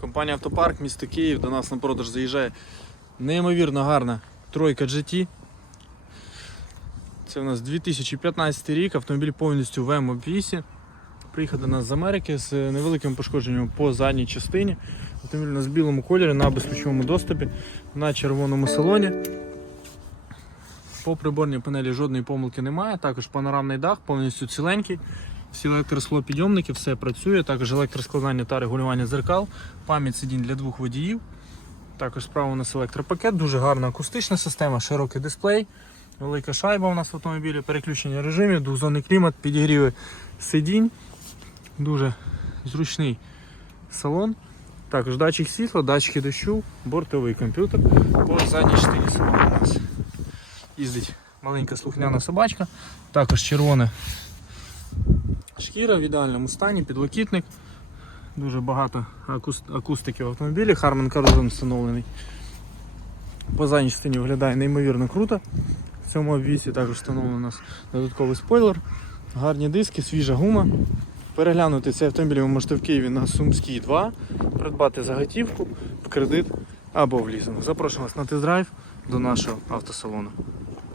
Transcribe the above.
Компанія Автопарк, місто Київ, до нас на продаж заїжджає неймовірно гарна тройка GT. Це у нас 2015 рік, автомобіль повністю в М-обвісі. Приїхав до нас з Америки з невеликим пошкодженням по задній частині. Автомобіль у нас в білому кольорі на безключовому доступі, на червоному салоні. По приборній панелі жодної помилки немає. Також панорамний дах повністю ціленький. Всі електросклопідйомники, все працює. Також електроскладання та регулювання зеркал, пам'ять сидінь для двох водіїв. Також справа у нас електропакет, дуже гарна акустична система, широкий дисплей, велика шайба у нас в автомобілі, переключення режимів, двохзонний клімат, підігріви сидінь. Дуже зручний салон. Також датчик світла, датчики дощу, бортовий комп'ютер. По задній частині салону у нас їздить маленька слухняна собачка. Також червона шкіра в ідеальному стані, підлокітник. Дуже багато акустики в автомобілі, Harman Kardon встановлений. По задній частині виглядає неймовірно круто. В цьому обвісі також встановлений у нас додатковий спойлер, гарні диски, свіжа гума. Переглянути цей автомобіль ви можете в Києві на Сумській 2, придбати заготівку в кредит або в лізинг. Запрошую вас на тест-драйв до нашого автосалону.